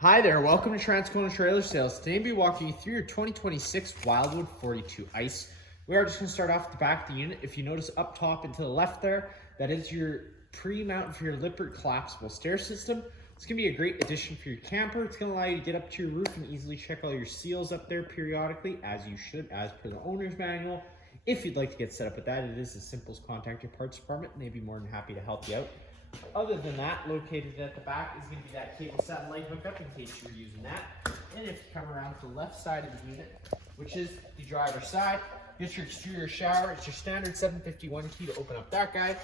Hi there, welcome to Transcontinental Trailer Sales. Today I'll be walking you through your 2026 Wildwood 42Ice. We are just going to start off at the back of the unit. If you notice up top and to the left there, that is your pre-mount for your Lippert collapsible stair system. It's going to be a great addition for your camper. It's going to allow you to get up to your roof and easily check all your seals up there periodically, as you should, as per the owner's manual. If you'd like to get set up with that, it is as simple as contact your parts department and they'd be more than happy to help you out. Other than that, located at the back is going to be that cable satellite hookup in case you're using that. And if you come around to the left side of the unit, which is the driver's side, get your exterior shower. It's your standard 751 key to open up that guy.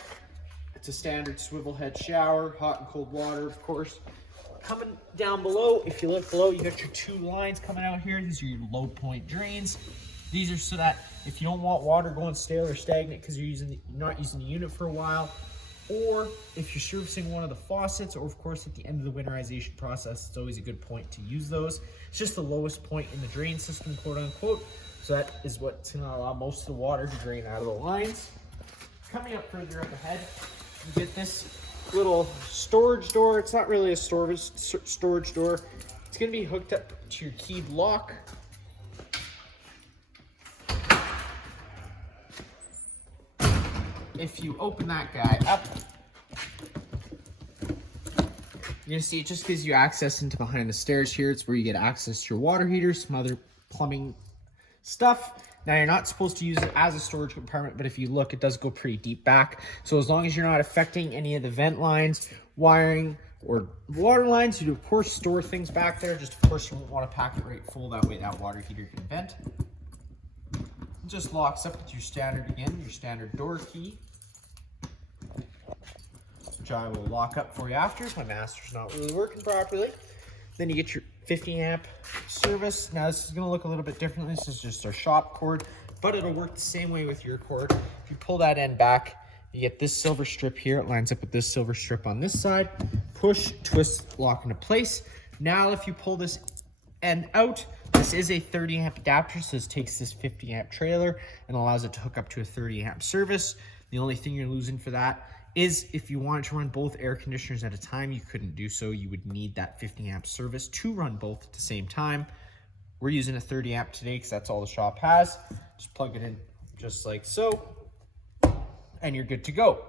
It's a standard swivel head shower, hot and cold water, of course. Coming down below, if you look below, you got your two lines coming out here. These are your low point drains. These are so that if you don't want water going stale or stagnant because you're not using the unit for a while, or if you're servicing one of the faucets, or of course at the end of the winterization process, it's always a good point to use those. It's just the lowest point in the drain system, quote unquote. So that is what's going to allow most of the water to drain out of the lines. Coming up further up ahead, you get this little storage door. It's not really a storage door. It's going to be hooked up to your keyed lock. If you open that guy up, you're gonna see it just gives you access into behind the stairs here. It's where you get access to your water heater, some other plumbing stuff. Now you're not supposed to use it as a storage compartment, but if you look, it does go pretty deep back. So as long as you're not affecting any of the vent lines, wiring, or water lines, you do of course store things back there. Just of course you won't want to pack it right full, that way that water heater can vent. It just locks up with your standard door key, which I will lock up for you after if my master's not really working properly. Then you get your 50 amp service. Now this is going to look a little bit differently. This is just our shop cord, but it'll work the same way with your cord. If you pull that end back, you get this silver strip here. It lines up with this silver strip on this side. Push, twist, lock into place. Now if you pull this end out, this is a 30 amp adapter, so this takes this 50 amp trailer and allows it to hook up to a 30 amp service. The only thing you're losing for that is if you wanted to run both air conditioners at a time, you couldn't do so. You would need that 50 amp service to run both at the same time. We're using a 30 amp today because that's all the shop has. Just plug it in just like so, and you're good to go.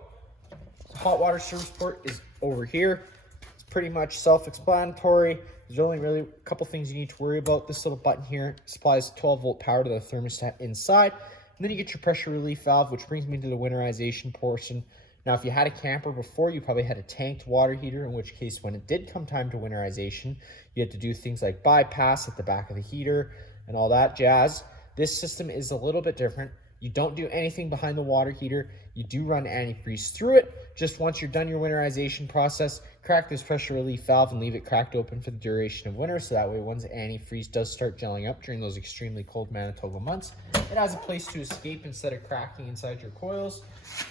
The hot water service port is over here. It's pretty much self-explanatory. There's only really a couple things you need to worry about. This little button here supplies 12 volt power to the thermostat inside. And then you get your pressure relief valve, which brings me to the winterization portion. Now, if you had a camper before, you probably had a tanked water heater, in which case when it did come time to winterization, you had to do things like bypass at the back of the heater and all that jazz. This system is a little bit different. You don't do anything behind the water heater. You do run antifreeze through it. Just once you're done your winterization process, crack this pressure relief valve and leave it cracked open for the duration of winter. So that way, once antifreeze does start gelling up during those extremely cold Manitoba months, it has a place to escape instead of cracking inside your coils.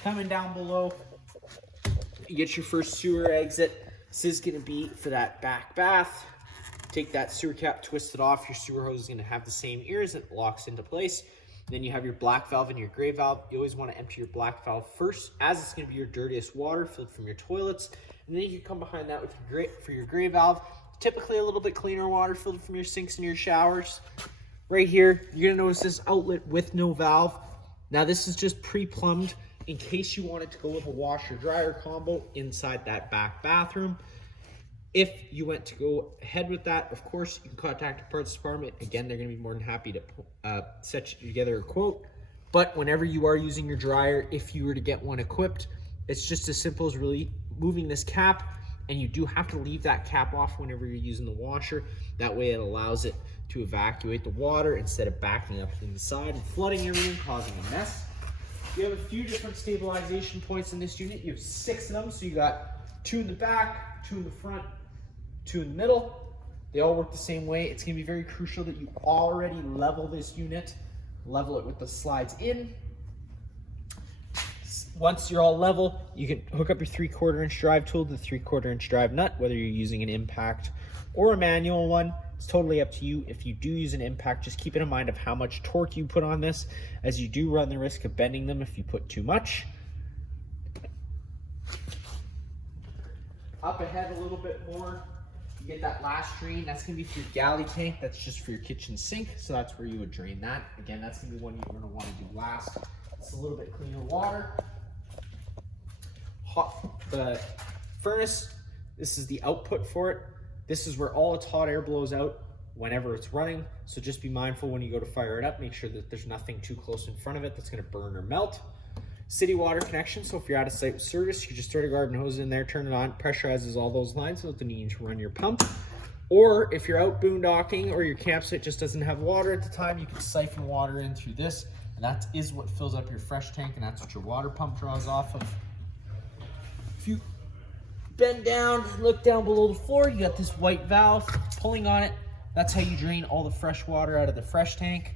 Coming down below, you get your first sewer exit. This is going to be for that back bath. Take that sewer cap, twist it off. Your sewer hose is going to have the same ears. It locks into place. Then you have your black valve and your gray valve. You always want to empty your black valve first, as it's going to be your dirtiest water filled from your toilets. And then you can come behind that with your gray valve. Typically a little bit cleaner water filled from your sinks and your showers. Right here, you're going to notice this outlet with no valve. Now this is just pre-plumbed in case you wanted to go with a washer-dryer combo inside that back bathroom. If you went to go ahead with that, of course, you can contact the parts department. Again, they're going to be more than happy to set you together a quote. But whenever you are using your dryer, if you were to get one equipped, it's just as simple as really moving this cap, and you do have to leave that cap off whenever you're using the washer. That way it allows it to evacuate the water instead of backing up inside and flooding everything, causing a mess. You have a few different stabilization points in this unit. You have 6 of them, so you got 2 in the back, 2 in the front, 2 in the middle. They all work the same way. It's going to be very crucial that you already level this unit. Level it with the slides in. Once you're all level, you can hook up your 3/4 inch drive tool to the 3/4 inch drive nut, whether you're using an impact or a manual one. It's totally up to you. If you do use an impact, just keep it in mind of how much torque you put on this, as you do run the risk of bending them if you put too much. Up ahead a little bit more, You get that last drain, that's gonna be for your galley tank. That's just for your kitchen sink. So that's where you would drain that. Again, that's gonna be one you're gonna wanna do last. It's a little bit cleaner water. The furnace, this is the output for it. This is where all its hot air blows out whenever it's running. So just be mindful when you go to fire it up, make sure that there's nothing too close in front of it that's gonna burn or melt. City water connection, so if you're out of site with service, you can just throw a garden hose in there, turn it on, pressurizes all those lines without the need to run your pump. Or if you're out boondocking or your campsite just doesn't have water at the time, you can siphon water in through this, and that is what fills up your fresh tank, and that's what your water pump draws off of. If you bend down, look down below the floor, you got this white valve pulling on it. That's how you drain all the fresh water out of the fresh tank.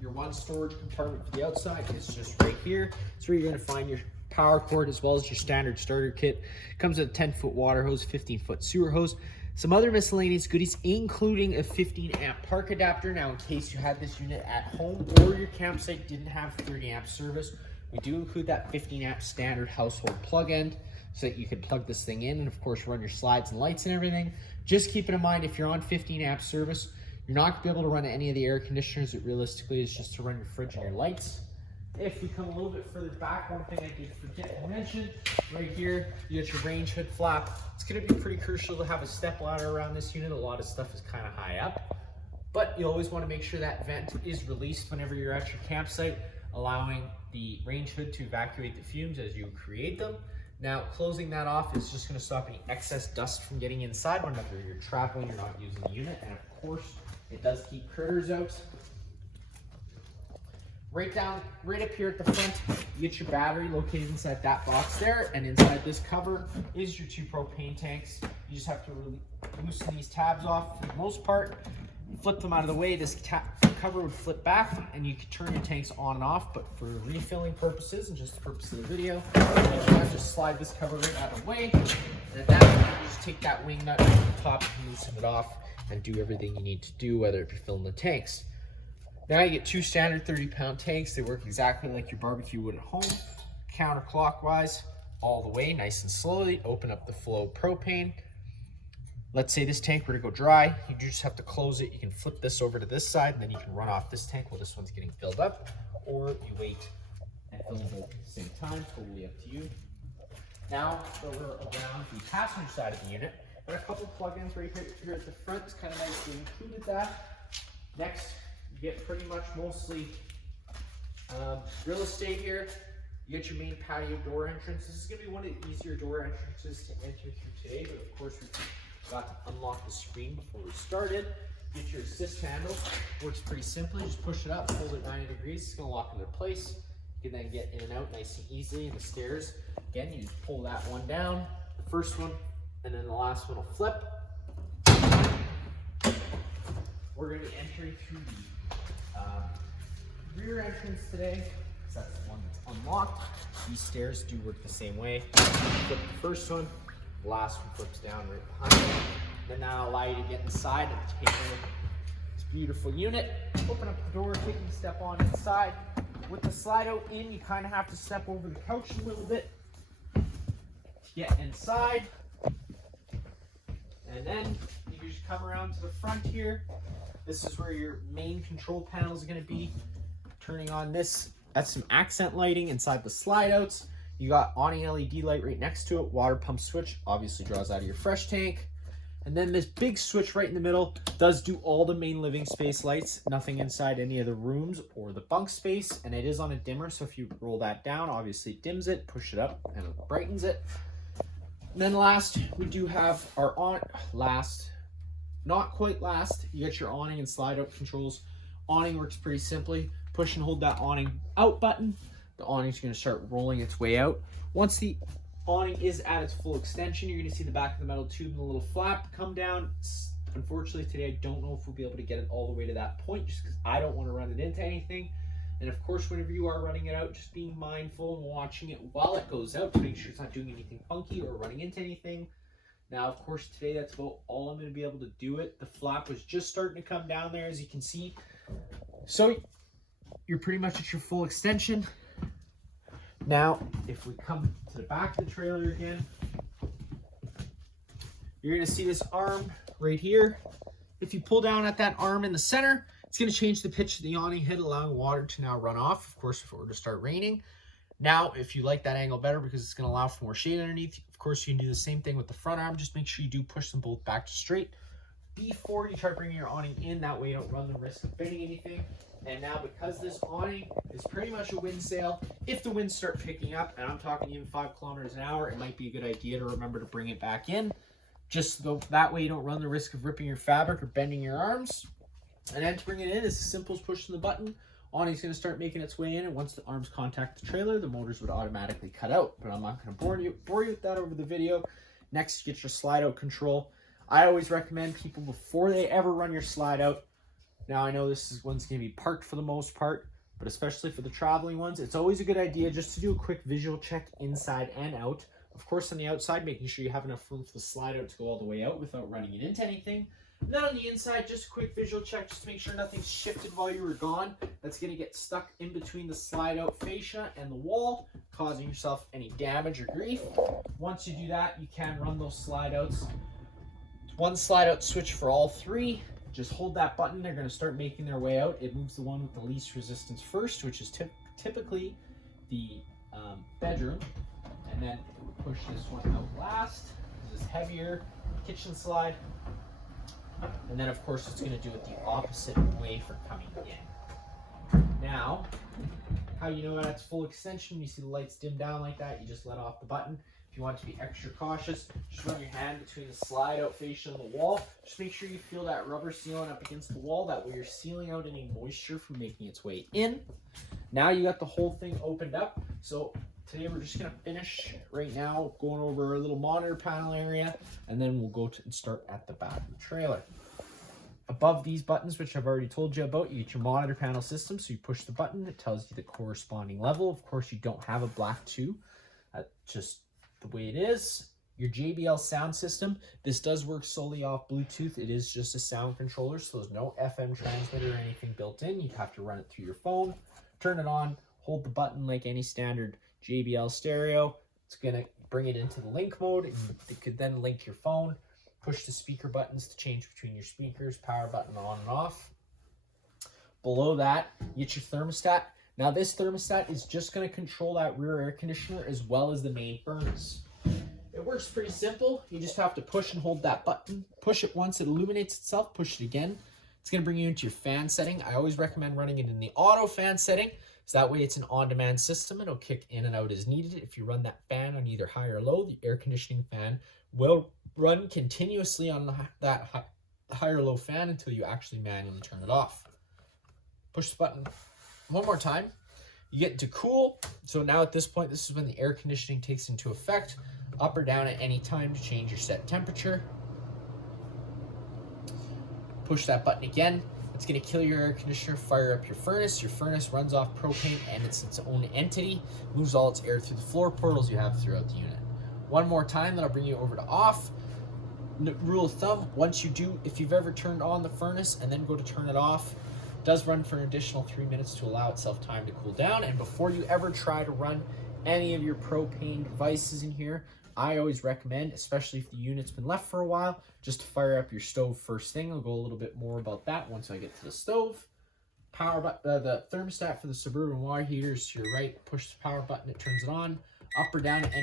Your one storage compartment for the outside is just right here. It's where you're going to find your power cord as well as your standard starter kit. Comes with a 10-foot water hose, 15-foot sewer hose, some other miscellaneous goodies, including a 15-amp park adapter. Now, in case you had this unit at home or your campsite didn't have 30-amp service, we do include that 15-amp standard household plug end so that you can plug this thing in and, of course, run your slides and lights and everything. Just keep it in mind, if you're on 15-amp service, you're not going to be able to run any of the air conditioners. It realistically is just to run your fridge and your lights. If we come a little bit further back, one thing I did forget to mention, right here, you got your range hood flap. It's going to be pretty crucial to have a step ladder around this unit. A lot of stuff is kind of high up, but you always want to make sure that vent is released whenever you're at your campsite, allowing the range hood to evacuate the fumes as you create them. Now, closing that off is just going to stop any excess dust from getting inside whenever you're traveling, you're not using the unit, and of course, it does keep critters out. Right up here at the front, you get your battery located inside that box there, and inside this cover is your 2 propane tanks. You just have to loosen these tabs off for the most part, flip them out of the way. This cover would flip back, and you can turn your tanks on and off, but for refilling purposes and just the purpose of the video, you just slide this cover right out of the way, and at that point, you just take that wing nut from the top and loosen it off, and do everything you need to do, whether it be filling the tanks. Now you get 2 standard 30-pound tanks. They work exactly like your barbecue would at home, counterclockwise, all the way, nice and slowly. Open up the flow propane. Let's say this tank were to go dry, you just have to close it. You can flip this over to this side, and then you can run off this tank while this one's getting filled up, or you wait and fill them both at the same time, totally up to you. Now, over around the passenger side of the unit, got a couple plugins right here at the front. It's kind of nice to include that. Next, you get pretty much mostly real estate here. You get your main patio door entrance. This is going to be one of the easier door entrances to enter through today, but of course we got to unlock the screen before we started. Get your assist handle. Works pretty simply. Just push it up, hold it 90 degrees. It's going to lock into place. You can then get in and out nice and easily. And the stairs, again, you just pull that one down, the first one, and then the last one will flip. We're going to be entering through the rear entrance today, because that's the one that's unlocked. These stairs do work the same way. Flip the first one, the last one flips down right behind it. Then that'll allow you to get inside and take a look at this beautiful unit. Open up the door, take a step on inside. With the slide out in, you kind of have to step over the couch a little bit to get inside. And then you just come around to the front here. This is where your main control panel is going to be. Turning on this, that's some accent lighting inside the slide outs. You got awning LED light right next to it. Water pump switch obviously draws out of your fresh tank. And then this big switch right in the middle does do all the main living space lights. Nothing inside any of the rooms or the bunk space. And it is on a dimmer, so if you roll that down, obviously it dims it. Push it up and it brightens it. And then last, we do have our not quite last, you get your awning and slide out controls. Awning works pretty simply. Push and hold that awning out button. The awning is going to start rolling its way out. Once the awning is at its full extension, you're going to see the back of the metal tube and the little flap come down. Unfortunately, today I don't know if we'll be able to get it all the way to that point, just because I don't want to run it into anything. And of course, whenever you are running it out, just being mindful and watching it while it goes out to make sure it's not doing anything funky or running into anything. Now, of course, today that's about all I'm going to be able to do it. The flap was just starting to come down there, as you can see. So you're pretty much at your full extension. Now, if we come to the back of the trailer again, you're gonna see this arm right here. If you pull down at that arm in the center, it's gonna change the pitch of the awning head, allowing water to now run off, of course, if it were to start raining. Now, if you like that angle better because it's gonna allow for more shade underneath, of course, you can do the same thing with the front arm. Just make sure you do push them both back to straight before you start bringing your awning in. That way you don't run the risk of bending anything. And now, because this awning is pretty much a wind sail, if the winds start picking up, and I'm talking even 5 kilometers an hour, it might be a good idea to remember to bring it back in. Just so that way you don't run the risk of ripping your fabric or bending your arms. And then to bring it in, it's as simple as pushing the button. Awning's going to start making its way in, and once the arms contact the trailer, the motors would automatically cut out. But I'm not going to bore you with that over the video. Next, you get your slide out control. I always recommend people, before they ever run your slide out, now I know this one's going to be parked for the most part, but especially for the traveling ones, it's always a good idea just to do a quick visual check inside and out. Of course, on the outside, making sure you have enough room for the slide out to go all the way out without running it into anything. And then on the inside, just a quick visual check, just to make sure nothing's shifted while you were gone. That's going to get stuck in between the slide out fascia and the wall, causing yourself any damage or grief. Once you do that, you can run those slide outs. One slide out switch for all 3. Just hold that button. They're going to start making their way out. It moves the one with the least resistance first, which is typically the bedroom. And then it would push this one out last. This is heavier kitchen slide. And then, of course, it's going to do it the opposite way for coming in. Now, how you know that's full extension, when you see the lights dim down like that, you just let off the button. If you want to be extra cautious, just run your hand between the slide out fascia and the wall. Just make sure you feel that rubber sealing up against the wall. That way you're sealing out any moisture from making its way in. Now you got the whole thing opened up. So today we're just going to finish right now going over a little monitor panel area, and then we'll go and start at the back of the trailer. Above these buttons, which I've already told you about, you get your monitor panel system. So you push the button, it tells you the corresponding level. Of course, you don't have a black 2. That's just the way it is. Your JBL sound system, this does work solely off Bluetooth. It is just a sound controller, so there's no FM transmitter or anything built in. You'd have to run it through your phone, turn it on, hold the button like any standard JBL stereo. It's gonna bring it into the link mode, and it could then link your phone. Push the speaker buttons to change between your speakers, power button on and off. Below that, you get your thermostat. Now this thermostat is just going to control that rear air conditioner as well as the main furnace. It works pretty simple. You just have to push and hold that button. Push it once, it illuminates itself. Push it again. It's going to bring you into your fan setting. I always recommend running it in the auto fan setting, so that way it's an on-demand system. It'll kick in and out as needed. If you run that fan on either high or low, the air conditioning fan will run continuously on that high or low fan until you actually manually turn it off. Push the button one more time. You get to cool. So now at this point, this is when the air conditioning takes into effect. Up or down at any time to change your set temperature. Push that button again. It's going to kill your air conditioner, fire up your furnace. Your furnace runs off propane and it's its own entity. Moves all its air through the floor portals you have throughout the unit. One more time, that'll bring you over to off. Rule of thumb, once you do, if you've ever turned on the furnace and then go to turn it off, it does run for an additional 3 minutes to allow itself time to cool down. And before you ever try to run any of your propane devices in here, I always recommend, especially if the unit's been left for a while, just to fire up your stove first thing. I'll go a little bit more about that once I get to the stove. The thermostat for the Suburban water heater is to your right. Push the power button, it turns it on. Up or down at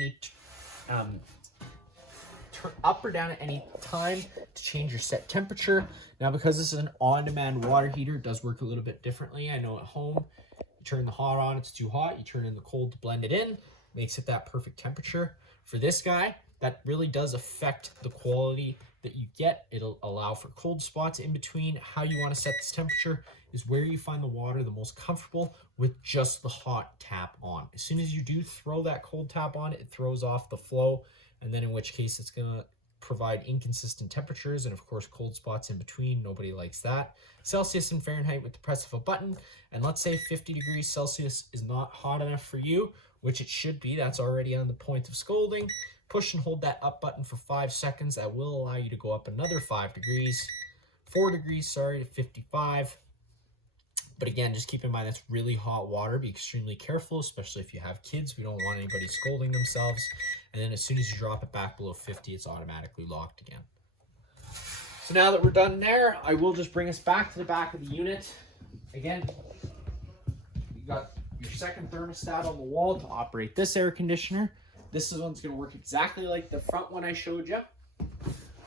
any time to change your set temperature. Now, because this is an on-demand water heater, it does work a little bit differently. I know at home, you turn the hot on, it's too hot. You turn in the cold to blend it in, makes it that perfect temperature. For this guy, that really does affect the quality that you get. It'll allow for cold spots in between. How you want to set this temperature is where you find the water the most comfortable with just the hot tap on. As soon as you do throw that cold tap on, it throws off the flow, and then in which case it's going to provide inconsistent temperatures and of course cold spots in between. Nobody likes that. Celsius and Fahrenheit with the press of a button. And let's say 50 degrees Celsius is not hot enough for you, which it should be. That's already on the point of scolding. Push and hold that up button for 5 seconds. That will allow you to go up another 4 degrees, sorry, to 55. But again, just keep in mind that's really hot water. Be extremely careful, especially if you have kids. We don't want anybody scalding themselves. And then as soon as you drop it back below 50, it's automatically locked again. So now that we're done there, I will just bring us back to the back of the unit. Again, you got your second thermostat on the wall to operate this air conditioner. This one's going to work exactly like the front one I showed you.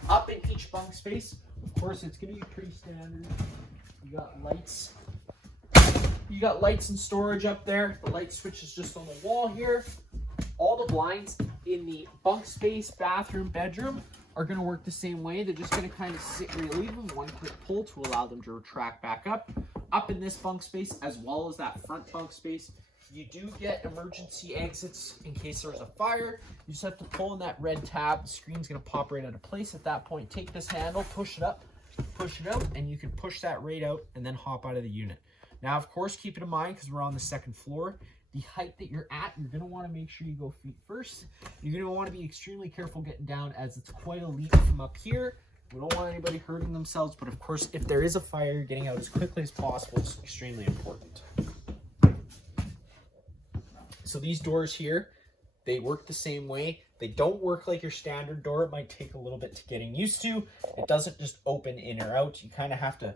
Up in each bunk space, of course, it's going to be pretty standard. You got lights. You got lights and storage up there. The light switch is just on the wall here. All the blinds in the bunk space, bathroom, bedroom are going to work the same way. They're just going to kind of sit where you leave them, one quick pull to allow them to retract back up. Up in this bunk space, as well as that front bunk space, you do get emergency exits in case there's a fire. You just have to pull in that red tab. The screen's going to pop right out of place at that point. Take this handle, push it up, push it out, and you can push that right out and then hop out of the unit. Now, of course, keep it in mind, because we're on the second floor, the height that you're at, you're going to want to make sure you go feet first. You're going to want to be extremely careful getting down, as it's quite a leap from up here. We don't want anybody hurting themselves, but of course, if there is a fire, getting out as quickly as possible is extremely important. So these doors here, they work the same way. They don't work like your standard door. It might take a little bit to getting used to. It doesn't just open in or out. You kind of have to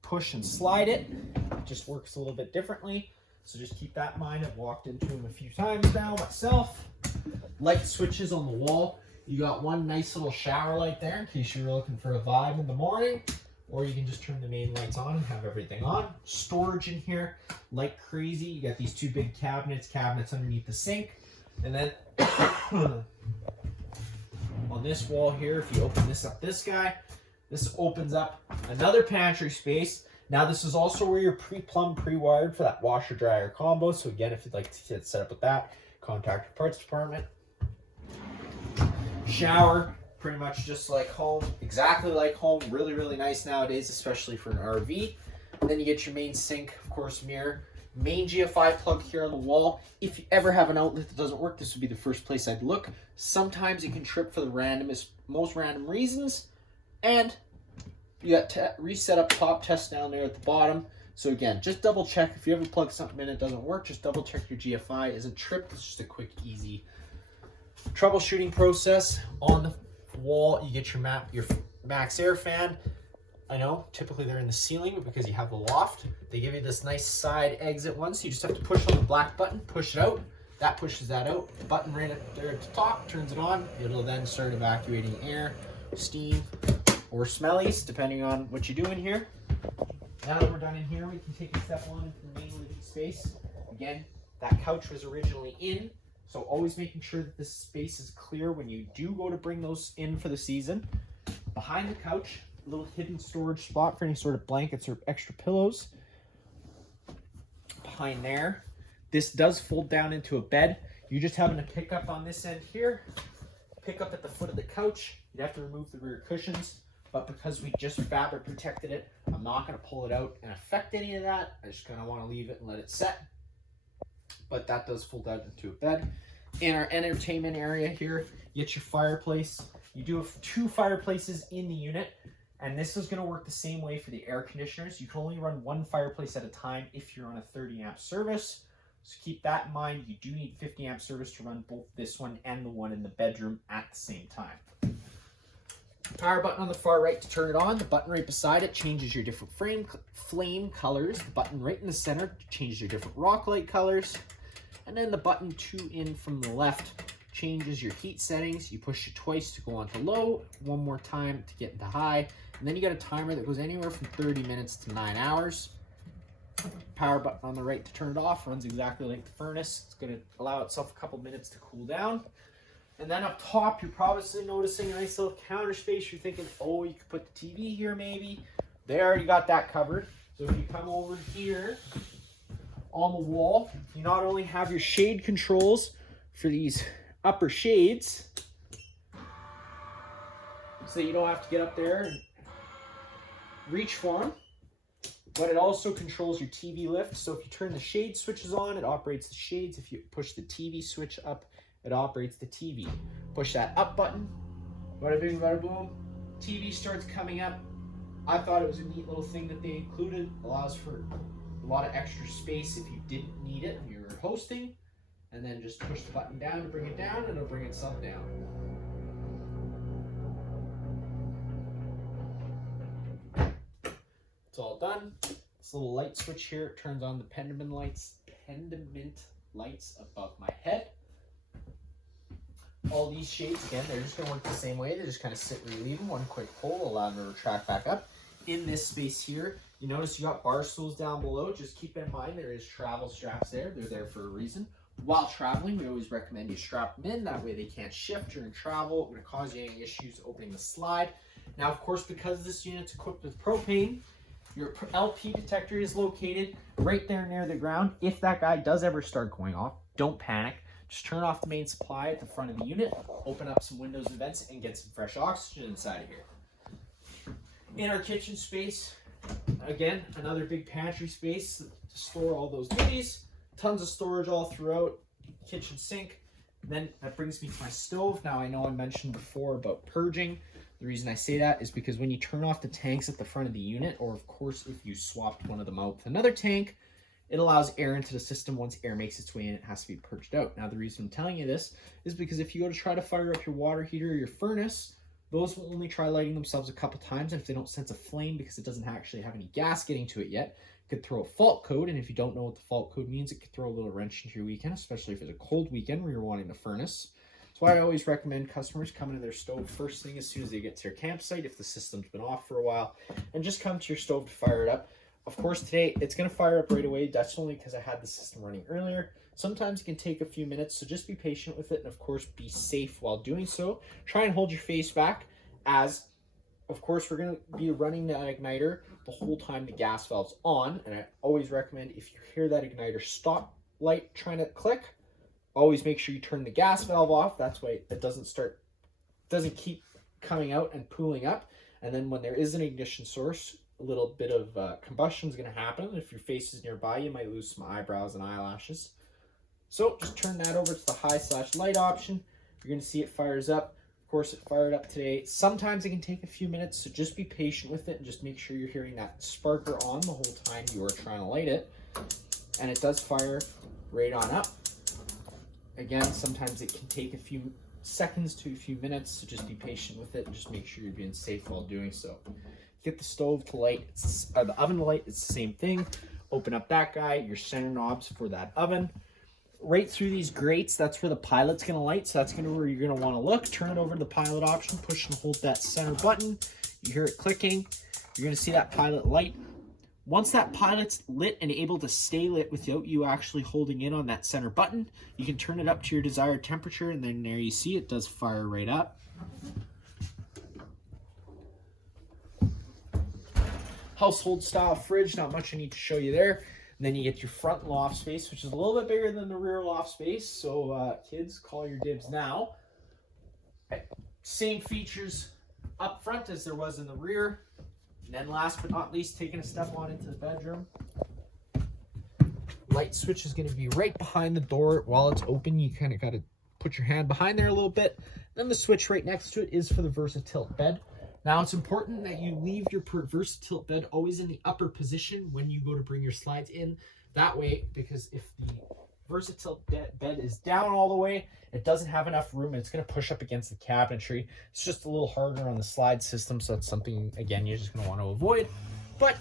push and slide it. It just works a little bit differently. So just keep that in mind. I've walked into them a few times now myself. Light switches on the wall. You got one nice little shower light there in case you're looking for a vibe in the morning. Or you can just turn the main lights on and have everything on. Storage in here like crazy. You got these two big cabinets underneath the sink. And then on this wall here, if you open this up, this opens up another pantry space. Now this is also where you're pre-plumbed, pre-wired for that washer dryer combo. So again, if you'd like to get set up with that, contact your parts department. Shower, pretty much just like home, exactly like home. Really, really nice nowadays, especially for an RV. And then you get your main sink, of course, mirror. Main GFI plug here on the wall. If you ever have an outlet that doesn't work, this would be the first place I'd look. Sometimes it can trip for the most random reasons. And you got reset up top, test down there at the bottom. So again, just double check. If you ever plug something in and it doesn't work, just double check your GFI isn't tripped. It's just a quick, easy troubleshooting process. On the wall, you get your max air fan. I know, typically they're in the ceiling, but because you have the loft, they give you this nice side exit one. So you just have to push on the black button, push it out. That pushes that out. The button right up there at the top turns it on. It'll then start evacuating air, steam, or smellies, depending on what you do in here. Now that we're done in here, we can take a step on into the main living space. Again, that couch was originally in, so always making sure that this space is clear when you do go to bring those in for the season. Behind the couch, a little hidden storage spot for any sort of blankets or extra pillows. Behind there, this does fold down into a bed. You're just having to pick up on this end here, pick up at the foot of the couch. You'd have to remove the rear cushions, but because we just fabric protected it, I'm not going to pull it out and affect any of that. I just kind of want to leave it and let it set. But that does fold out into a bed. In our entertainment area here, you get your fireplace. You do have 2 fireplaces in the unit, and this is going to work the same way for the air conditioners. You can only run 1 fireplace at a time if you're on a 30 amp service. So keep that in mind. You do need 50 amp service to run both this one and the one in the bedroom at the same time. Power button on the far right to turn it on. The button right beside it changes your different flame colors. The button right in the center changes your different rock light colors. And then the button 2 in from the left changes your heat settings. You push it twice to go on to low, 1 more time to get into high. And then you got a timer that goes anywhere from 30 minutes to 9 hours. Power button on the right to turn it off runs exactly like the furnace. It's going to allow itself a couple minutes to cool down. And then up top, you're probably noticing a nice little counter space. You're thinking, oh, you could put the TV here maybe. They already got that covered. So if you come over here on the wall, you not only have your shade controls for these upper shades, so you don't have to get up there and reach for them, but it also controls your TV lift. So if you turn the shade switches on, it operates the shades. If you push the TV switch up, it operates the TV. Push that up button, bada bing, bada boom, TV starts coming up. I thought it was a neat little thing that they included. Allows for a lot of extra space if you didn't need it when you were hosting. And then just push the button down to bring it down, and it'll bring itself down. It's all done. This little light switch here turns on the pendant lights above my head. All these shades, again, they're just going to work the same way. They just kind of sit where you leave them. One quick pull, allow them to retract back up. In this space here, you notice you got bar stools down below. Just keep in mind there is travel straps there. They're there for a reason. While traveling, we always recommend you strap them in. That way they can't shift during travel. It's going to cause you any issues opening the slide. Now, of course, because this unit's equipped with propane, your LP detector is located right there near the ground. If that guy does ever start going off, don't panic. Just turn off the main supply at the front of the unit, open up some windows and vents, and get some fresh oxygen inside of here. In our kitchen space, again, another big pantry space to store all those goodies. Tons of storage all throughout, kitchen sink. Then that brings me to my stove. Now I know I mentioned before about purging. The reason I say that is because when you turn off the tanks at the front of the unit, or of course if you swapped one of them out with another tank, it allows air into the system. Once air makes its way in, it has to be purged out. Now the reason I'm telling you this is because if you go to try to fire up your water heater or your furnace, those will only try lighting themselves a couple times, and if they don't sense a flame because it doesn't actually have any gas getting to it yet, it could throw a fault code. And if you don't know what the fault code means, it could throw a little wrench into your weekend, especially if it's a cold weekend where you're wanting the furnace. That's why I always recommend customers come into their stove first thing as soon as they get to their campsite, if the system's been off for a while, and just come to your stove to fire it up. Of course, today it's going to fire up right away. That's only because I had the system running earlier. Sometimes it can take a few minutes, so just be patient with it, and of course be safe while doing so. Try and hold your face back, as of course we're going to be running that igniter the whole time the gas valve's on. And I always recommend, if you hear that igniter stop light trying to click, always make sure you turn the gas valve off. That's why it doesn't keep coming out and pooling up. And then when there is an ignition source, a little bit of combustion is going to happen. If your face is nearby, you might lose some eyebrows and eyelashes. So just turn that over to the high/light option. You're going to see it fires up. Of course, it fired up today. Sometimes it can take a few minutes, so just be patient with it and just make sure you're hearing that sparker on the whole time you are trying to light it. And it does fire right on up. Again, sometimes it can take a few seconds to a few minutes, so just be patient with it and just make sure you're being safe while doing so. Get the stove to light, or the oven to light, it's the same thing. Open up that guy, your center knobs for that oven. Right through these grates, that's where the pilot's going to light, so that's going to where you're going to want to look. Turn it over to the pilot option, push and hold that center button. You hear it clicking. You're going to see that pilot light. Once that pilot's lit and able to stay lit without you actually holding in on that center button, you can turn it up to your desired temperature, and then there you see it does fire right up. Household style fridge, not much I need to show you there. And then you get your front loft space, which is a little bit bigger than the rear loft space. So kids, call your dibs now. Okay. Same features up front as there was in the rear. And then last but not least, taking a step on into the bedroom. Light switch is going to be right behind the door. While it's open, you kind of got to put your hand behind there a little bit. Then the switch right next to it is for the VersaTilt bed. Now, it's important that you leave your VersaTilt bed always in the upper position when you go to bring your slides in. That way, because if the VersaTilt bed is down all the way, it doesn't have enough room, and it's going to push up against the cabinetry. It's just a little harder on the slide system, so it's something, again, you're just going to want to avoid. But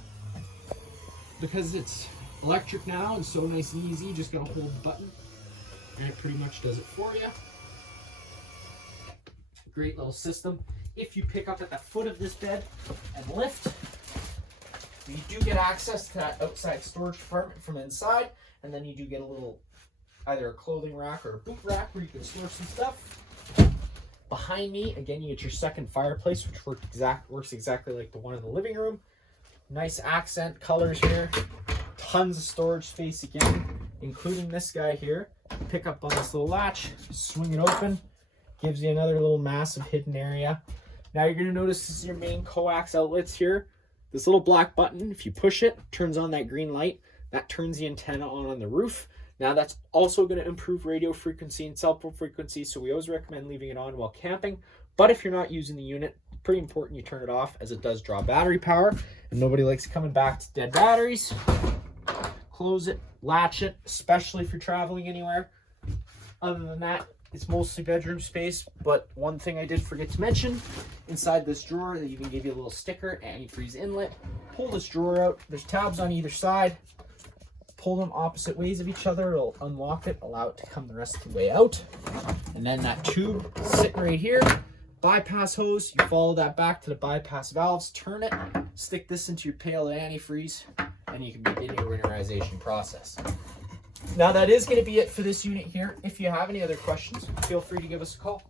because it's electric now and so nice and easy, you just got to hold the button, and it pretty much does it for you. Great little system. If you pick up at the foot of this bed and lift, you do get access to that outside storage compartment from inside, and then you do get a little, either a clothing rack or a boot rack where you can store some stuff. Behind me, again, you get your second fireplace, which works exactly like the one in the living room. Nice accent colors here. Tons of storage space again, including this guy here. Pick up on this little latch, swing it open. Gives you another little massive hidden area. Now you're going to notice this is your main coax outlets here. This little black button, if you push it, turns on that green light. That turns the antenna on the roof. Now that's also going to improve radio frequency and cell phone frequency, so we always recommend leaving it on while camping. But if you're not using the unit, pretty important you turn it off, as it does draw battery power, and nobody likes coming back to dead batteries. close it, latch it, especially if you're traveling anywhere. Other than that, it's mostly bedroom space, but one thing I did forget to mention, inside this drawer, they even give you a little sticker, antifreeze inlet. Pull this drawer out, there's tabs on either side. Pull them opposite ways of each other, it'll unlock it, allow it to come the rest of the way out. And then that tube sitting right here, bypass hose, you follow that back to the bypass valves, turn it, stick this into your pail of antifreeze, and you can begin your winterization process. Now that is going to be it for this unit here. If you have any other questions, feel free to give us a call.